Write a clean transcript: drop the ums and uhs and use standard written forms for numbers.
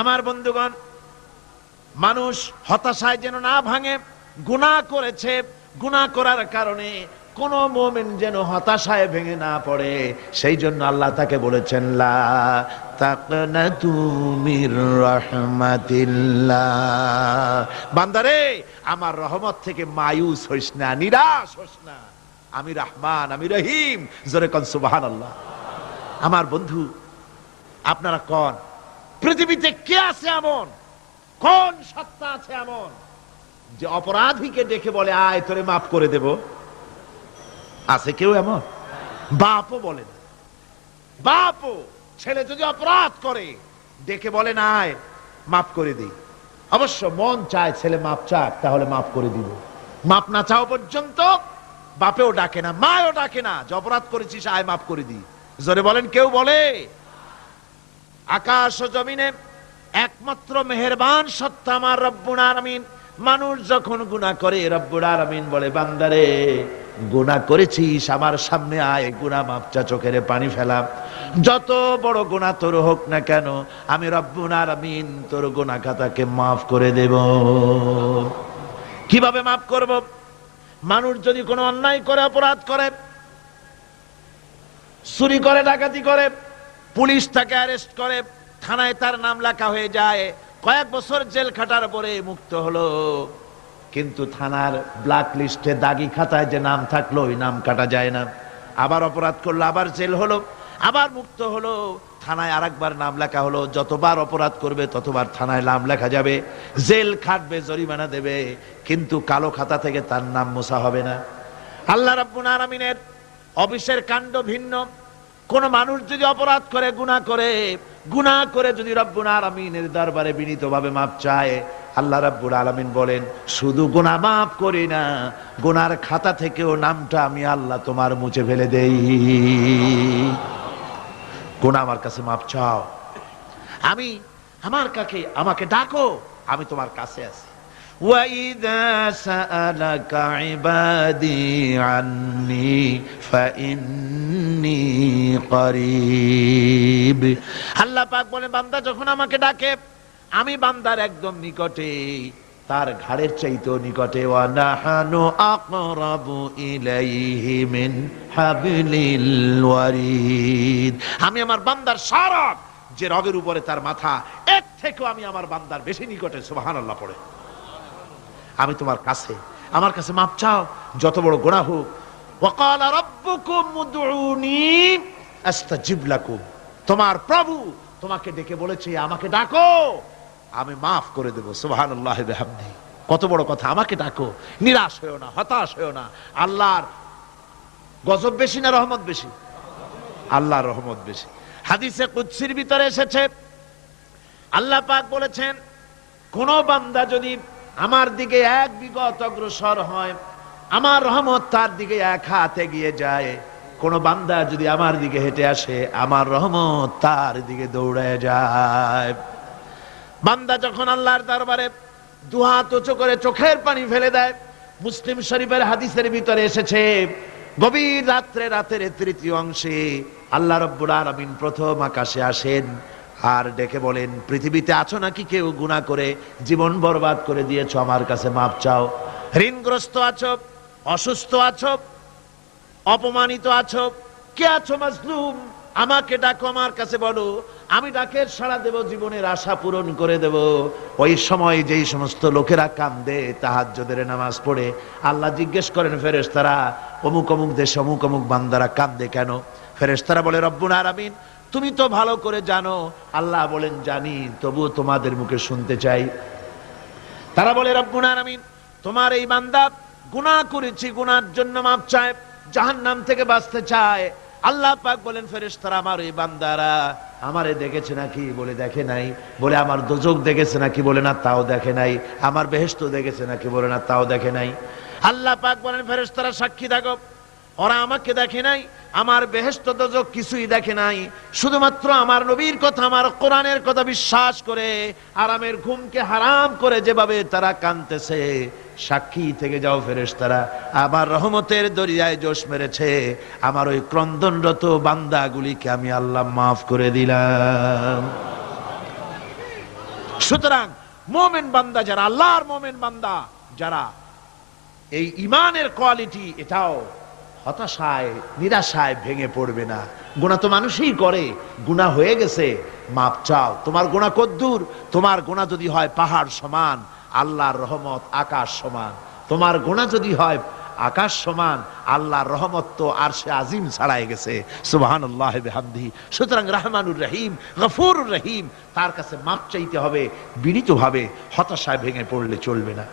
আমার বন্ধুগণ, মানুষ হতাশায় যেন না ভাঙে। গুনাহ করেছে, গুনাহ করার কারণে কোন মুমিন যেন হতাশায় ভেঙে না পড়ে, সেই জন্য আল্লাহ তাকে বলেছেন লা তাকনাতু মির রাহমাতিল্লাহ। বান্দারে, আমার রহমত থেকে মায়ুস হইস না, নিরাশ হইস না। আমি রহমান, আমি রহিম। জোরে কোন সুবহানাল্লাহ। আমার বন্ধু, আপনারা কোন পৃথিবীতে কে আছে এমন, কোন সত্তা আছে এমন যে অপরাধীকে ডেকে বলে আয় তোরে মাফ করে দেব? আছে কেউ এমন? বাপও বলে না। বাপও ছেলে যদি অপরাধ করে ডেকে বলে না আয় মাফ করে দিই। অবশ্য মন চায় ছেলে মাফ চাক, তাহলে মাফ করে দিব। মাফ না চাও পর্যন্ত বাপেও ডাকে না, মাও ডাকে না যে অপরাধ করেছিস আয় মাফ করে দিই। জোরে বলেন, কেউ বলে? আকাশ ও জমিনে একমাত্র মেহেরবান সত্তা আমার রব্বুল আলামিন। মানুষ যখন গুনাহ করে রব্বুল আলামিন বলে বান্দারে গুনাহ করেছিস, আমার সামনে আয়, গুনাহ মাফ চা, চোখের পানি ফেলা। যত বড় গুনাহ তোর হোক না কেন, আমি রব্বুল আলামিন তোর গুনাহ খাতাকে মাফ করে দেব। কিভাবে মাফ করব? মানুষ যদি কোনো অন্যায় করে, অপরাধ করে, চুরি করে, ডাকাতি করে, পুলিশ তাকে অ্যারেস্ট করে, থানায় তার নাম লেখা হয়ে যায়, কয়েক বছর জেল খাটার পরে মুক্ত হলো, কিন্তু থানার ব্ল্যাক লিস্টে, দাগি খাতায় যে নাম থাকলো ওই নাম কাটা যায় না। আবার অপরাধ করলো, আবার জেল হলো, আবার মুক্ত হলো, থানায় আরেকবার নাম লেখা হলো। যতবার অপরাধ করবে ততবার থানায় নাম লেখা যাবে, জেল খাটবে, জরিমানা দেবে, কিন্তু কালো খাতা থেকে তার নাম মোছা হবে না। আল্লাহ রাব্বুল আলামিনের অফিসের কাণ্ড ভিন্ন। কোন মানুষ যদি অপরাধ করে, গুনাহ করে যদি রব্বুল আলামিনের দরবারে বিনীতভাবে মাপ চায়, আল্লাহ রাব্বুল আলামিন বলেন শুধু গুনাহ মাফ করি না, গুনার খাতা থেকেও নামটা আমি আল্লাহ তোমার মুছে ফেলে দেই। গুনাহ আমার কাছে মাপ চাও, আমাকে ডাকো, আমি তোমার কাছে আছি। وَإِذَا سَأَلَكَ عِبَادِي عَنِّي فَإِنِّي قَرِيبٌ। আল্লাহ পাক বলে বান্দা যখন আমাকে ডাকে, আমি বান্দার একদম নিকটে, তার ঘাড়ের চাইতেও নিকটে। ওয়ানাহানু আকরাবু ইলাইহি মিন হাবলিল ওয়ারিদ। আমি আমার বান্দার সারাক যে রগের উপরে তার মাথা, এর থেকেও আমি আমার বান্দার বেশি নিকটে। সুবহানাল্লাহ পড়ে। আমি তোমার কাছে, আমার কাছে মাপ চাও, যত বড় গুনাহ হোক। ওয়াকালা রাব্বুকুম উদউনি আস্তাজিব লাকুম। তোমার প্রভু তোমাকে ডেকে বলেছে আমাকে ডাকো, আমি মাফ করে দেব। সুবহানাল্লাহ বিহামদিহি। কত বড় কথা, আমাকে ডাকো, নিরাশ হয়ো না, হতাশ হয়ো না। আল্লাহর গজব বেশি না রহমত বেশি? আল্লাহর রহমত বেশি। হাদিসে কুদসির ভিতরে এসেছে, আল্লাহ পাক বলেছেন কোন বান্দা যদি আমার দিকে এক বিগত অগ্রসর হয়, আমার রহমত তার দিকে এক হাত এগিয়ে যায়। কোন বান্দা যদি আমার দিকে হেঁটে আসে, আমার রহমত তার দিকে দৌড়ে যায়। বান্দা যখন আল্লাহর দরবারে দুহাত উঁচু করে চোখের পানি ফেলে দেয়, মুসলিম শরীফের হাদিসের ভিতরে এসেছে গভীর রাত্রে, রাতের তৃতীয় অংশে আল্লাহ রাব্বুল আলামিন প্রথম আকাশে আসেন আর ডেকে বলেন পৃথিবীতে আছো নাকি কেউ গুনাহ করে জীবন বরবাদ করে দিয়েছো, আমার কাছে মাপ চাও। ঋণগ্রস্ত আছো, অসুস্থ আছো, অপমানিত আছো, কে আছো মাজলুম, আমাকে ডাকো, আমার কাছে বলো, আমি ডাকের সাড়া দেব, জীবনের আশা পূরণ করে দেব। ওই সময় যেই সমস্ত লোকেরা কান্দে তাহাজ্জুদের নামাজ পড়ে, আল্লাহ জিজ্ঞেস করেন ফেরেশতারা, অমুক অমুক দেশে অমুক অমুক বান্দারা কান্দে কেন? ফেরেশতারা বলে রব্বুল আলামিন তুমি তো ভালো করে জানো। আল্লাহ বলেন জানি, তবুও তোমাদের মুখে শুনতে চাই। তারা বলে রব্বুল আলামিন তোমার এই বান্দা গুনাহ করেছে, গুনার জন্য মাপ চায়, জাহান্নাম থেকে বাঁচতে চায়। আল্লাহ পাক বলেন ফেরেশতারা আমার এই বান্দারা আমারে দেখেছে নাকি? বলে দেখে নাই। বলে আমার দোজখ দেখেছে নাকি? বলে না, তাও দেখে নাই। আমার বেহেশত দেখেছে নাকি? বলে না, তাও দেখে নাই। আল্লাহ পাক বলেন ফেরেশতারা সাক্ষী থাকো, ওরা আমাকে দেখে নাই, আমার বেহেশত দোজখ কিছুই দেখে নাই, শুধুমাত্র আমার নবীর কথা, আমার কোরআনের কথা বিশ্বাস করে আরামের ঘুমকে হারাম করে যেভাবে তারা কাঁদতেছে, সাক্ষী থেকে যাও ফেরেশতারা, আমার রহমতের দরিয়ায় জোশ মেরেছে, আমার ওই ক্রন্দনরত বান্দাগুলিকে আমি আল্লাহ মাফ করে দিলাম। সুতরাং মুমিন বান্দা যারা, আল্লাহর মুমিন বান্দা যারা, এই ইমানের কোয়ালিটি এটাও হতাশায় নিরাশায় ভেঙে পড়বে না। গুনাহ তো মানুষই করে, গুনাহ হয়ে গেছে, মাপ চাও। তোমার গুনাহ কদ্দুর? তোমার গুনাহ যদি হয় পাহাড় সমান, আল্লাহর রহমত আকাশ সমান। তোমার গুনাহ যদি হয় আকাশ সমান, আল্লাহর রহমত তো আরশে আজিম ছাড়াই গেছে। সুবহানাল্লাহি বিহামদিহি। সুতরাং রহমানুর রহিম, গফুরুর রহিম, তার কাছে মাপ চাইতে হবে বিনীতভাবে, হতাশায় ভেঙে পড়লে চলবে না।